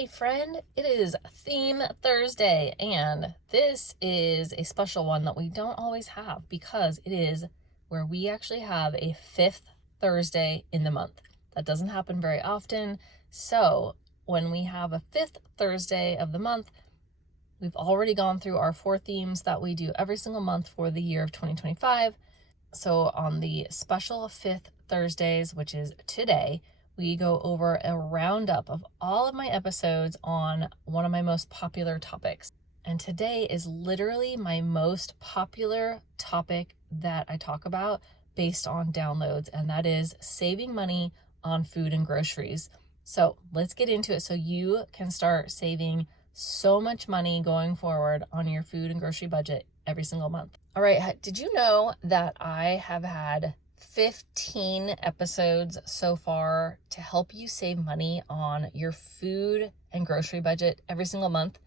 Hey friend, it is Theme Thursday, and this is a special one that we don't always have because it is where we actually have a fifth Thursday in the month. That doesn't happen very often, so when we have a fifth Thursday of the month, we've already gone through our 4 themes that we do every single month for the year of 2025. So on the special fifth Thursdays, which is today, we go over a roundup of all of my episodes on one of my most popular topics. And today is literally my most popular topic that I talk about based on downloads, and that is saving money on food and groceries. So let's get into it so you can start saving so much money going forward on your food and grocery budget every single month. All right, did you know that I have had 15 episodes so far to help you save money on your food and grocery budget every single month?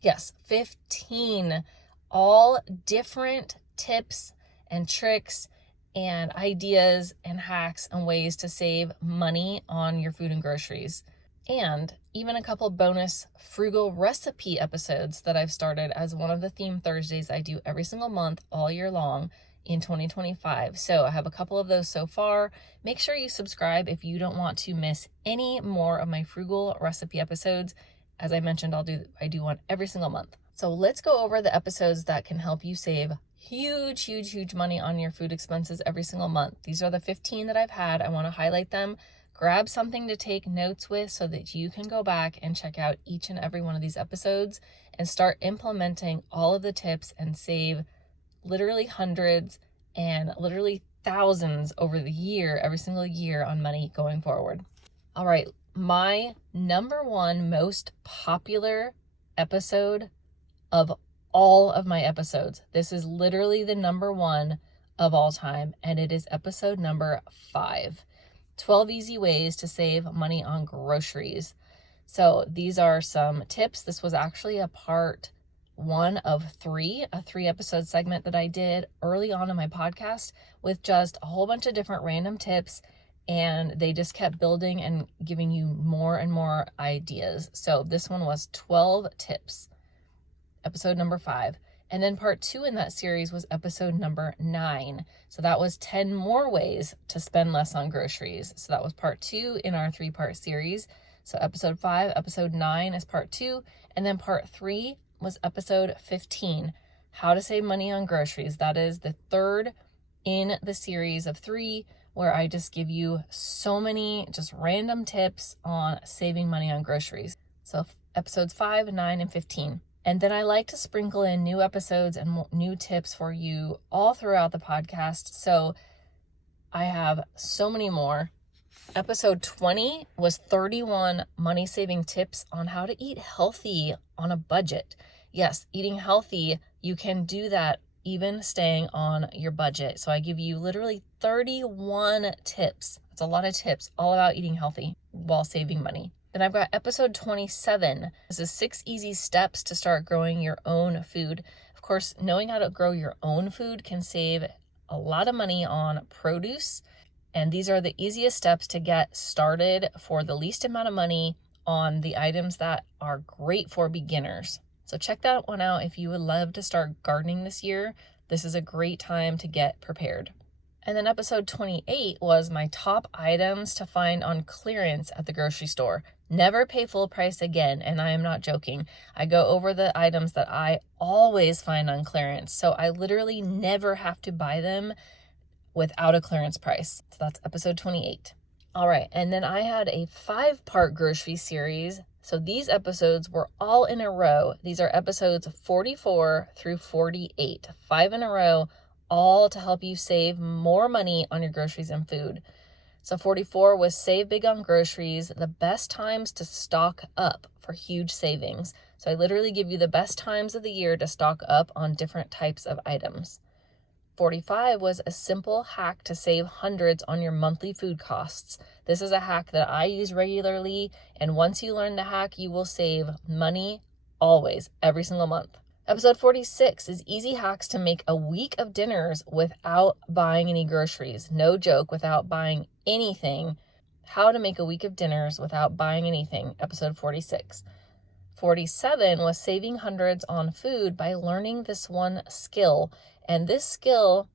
Yes, 15, all different tips and tricks and ideas and hacks and ways to save money on your food and groceries. And even a couple bonus frugal recipe episodes that I've started as one of the theme Thursdays I do every single month all year long in 2025. So I have a couple of those so far. Make sure you subscribe if you don't want to miss any more of my frugal recipe episodes. As I mentioned, I do one every single month. So let's go over the episodes that can help you save huge money on your food expenses every single month. These are the 15 that I've had. I want to highlight them. Grab something to take notes with so that you can go back and check out each and every one of these episodes and start implementing all of the tips and save literally hundreds and literally thousands over the year, every single year on money going forward. All right, my number one most popular episode of all of my episodes. This is literally the number one of all time, and it is episode number 5. 12 easy ways to save money on groceries. So these are some tips. This was actually a part 1 of 3, a 3-episode segment that I did early on in my podcast with just a whole bunch of different random tips, and they just kept building and giving you more and more ideas. So this one was 12 tips, episode number 5. And then part 2 in that series was episode number 9. So that was 10 more ways to spend less on groceries. So that was part 2 in our 3-part series. So episode 5, episode 9 is part 2. And then part 3 was episode 15, how to save money on groceries. That is the third in the series of 3, where I just give you so many just random tips on saving money on groceries. So episodes 5, 9, and 15. And then I like to sprinkle in new episodes and new tips for you all throughout the podcast. So I have so many more. Episode 20 was 31 money-saving tips on how to eat healthy on a budget. Yes, eating healthy, you can do that even staying on your budget. So I give you literally 31 tips. It's a lot of tips all about eating healthy while saving money. Then I've got episode 27. This is 6 easy steps to start growing your own food. Of course, knowing how to grow your own food can save a lot of money on produce. And these are the easiest steps to get started for the least amount of money on the items that are great for beginners. So check that one out if you would love to start gardening this year. This is a great time to get prepared. And then episode 28 was my top items to find on clearance at the grocery store. Never pay full price again, and I am not joking. I go over the items that I always find on clearance, so I literally never have to buy them without a clearance price. So that's episode 28. All right, and then I had a 5-part grocery series. So these episodes were all in a row. These are episodes 44 through 48, 5 in a row, all to help you save more money on your groceries and food. So 44 was save big on groceries, the best times to stock up for huge savings. So I literally give you the best times of the year to stock up on different types of items. 45 was a simple hack to save hundreds on your monthly food costs. This is a hack that I use regularly, and once you learn the hack, you will save money always, every single month. Episode 46 is easy hacks to make a week of dinners without buying any groceries. No joke, without buying anything. How to Make a Week of Dinners Without Buying Anything, episode 46. 47 was saving hundreds on food by learning this one skill. And this skill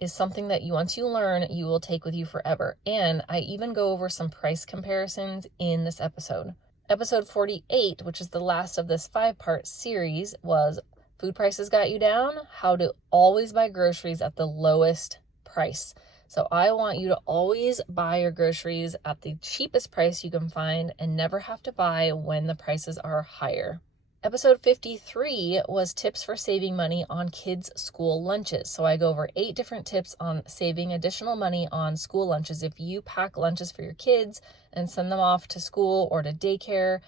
is something that once you learn, you will take with you forever. And I even go over some price comparisons in this episode. Episode 48, which is the last of this 5-part series, was Food Prices Got You Down? How to Always Buy Groceries at the Lowest Price. So I want you to always buy your groceries at the cheapest price you can find and never have to buy when the prices are higher. Episode 53 was tips for saving money on kids' school lunches. So I go over 8 different tips on saving additional money on school lunches. If you pack lunches for your kids and send them off to school or to daycare,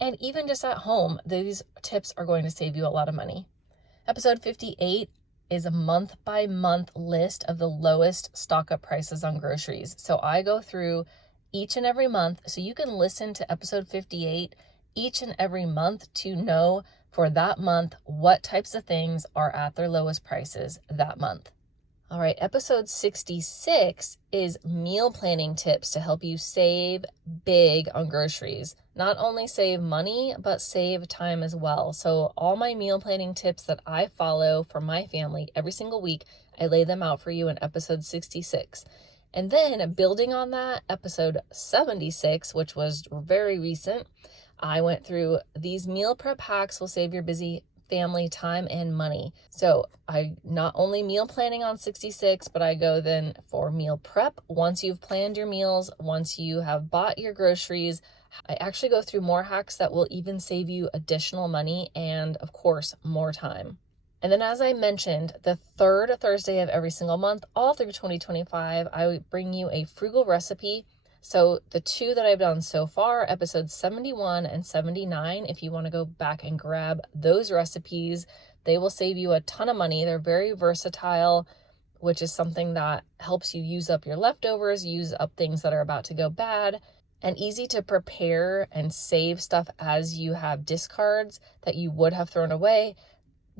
and even just at home, these tips are going to save you a lot of money. Episode 58 is a month-by-month list of the lowest stock-up prices on groceries. So I go through each and every month, so you can listen to episode 58 each and every month to know for that month what types of things are at their lowest prices that month. All right, episode 66 is meal planning tips to help you save big on groceries. Not only save money, but save time as well. So all my meal planning tips that I follow for my family every single week, I lay them out for you in episode 66. And then building on that, episode 76, which was very recent, I went through these meal prep hacks will save your busy family time and money. So I not only meal planning on 66, but I go then for meal prep. Once you've planned your meals, once you have bought your groceries, I actually go through more hacks that will even save you additional money and, of course, more time. And then, as I mentioned, the third Thursday of every single month, all through 2025, I bring you a frugal recipe. So the 2 that I've done so far, episodes 71 and 79, if you want to go back and grab those recipes, they will save you a ton of money. They're very versatile, which is something that helps you use up your leftovers, use up things that are about to go bad, and easy to prepare and save stuff as you have discards that you would have thrown away.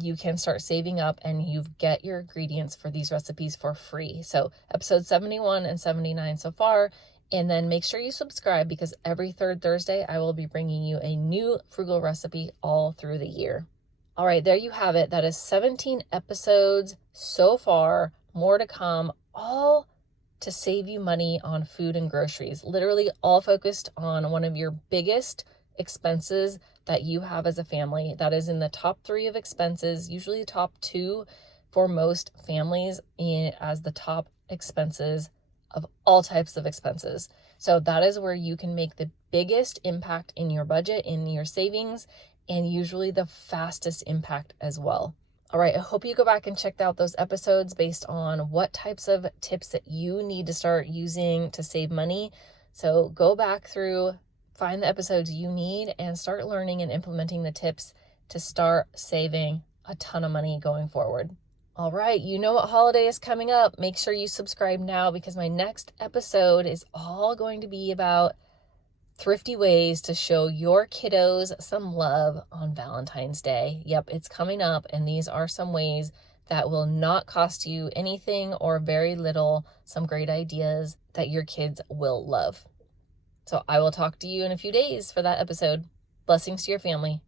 You can start saving up and you get your ingredients for these recipes for free. So episode 71 and 79 so far. And then make sure you subscribe because every third Thursday, I will be bringing you a new frugal recipe all through the year. All right, there you have it. That is 17 episodes so far, more to come, all to save you money on food and groceries. Literally all focused on one of your biggest expenses that you have as a family. That is in the top 3 of expenses, usually top 2 for most families as the top expenses of all types of expenses. So that is where you can make the biggest impact in your budget, in your savings, and usually the fastest impact as well. All right, I hope you go back and check out those episodes based on what types of tips that you need to start using to save money. So go back through, find the episodes you need, and start learning and implementing the tips to start saving a ton of money going forward. All right, you know what holiday is coming up. Make sure you subscribe now because my next episode is all going to be about thrifty ways to show your kiddos some love on Valentine's Day. Yep, it's coming up, and these are some ways that will not cost you anything or very little, some great ideas that your kids will love. So I will talk to you in a few days for that episode. Blessings to your family.